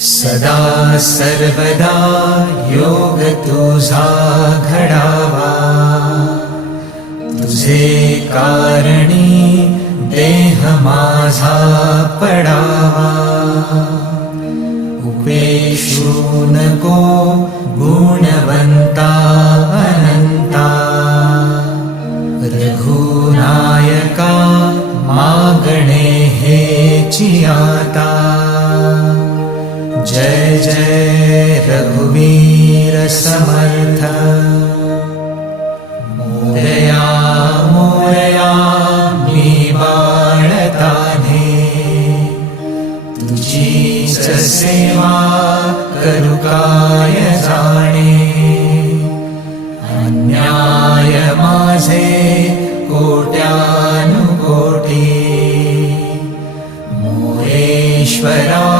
सदा सर्वदा योग तुझा घडावा। तुझे कारणी देह माझा पडावा। उपेशू नको गुणवंता अनंता। रघुनायका मागणे हेची आता जय जय रघुवीर समर्थ। मोरया मोरया मी बाळताने तुझीच सेवा करू काय जाणे। अन्याय माझे कोट्यानुकोटी। मोरेश्वरा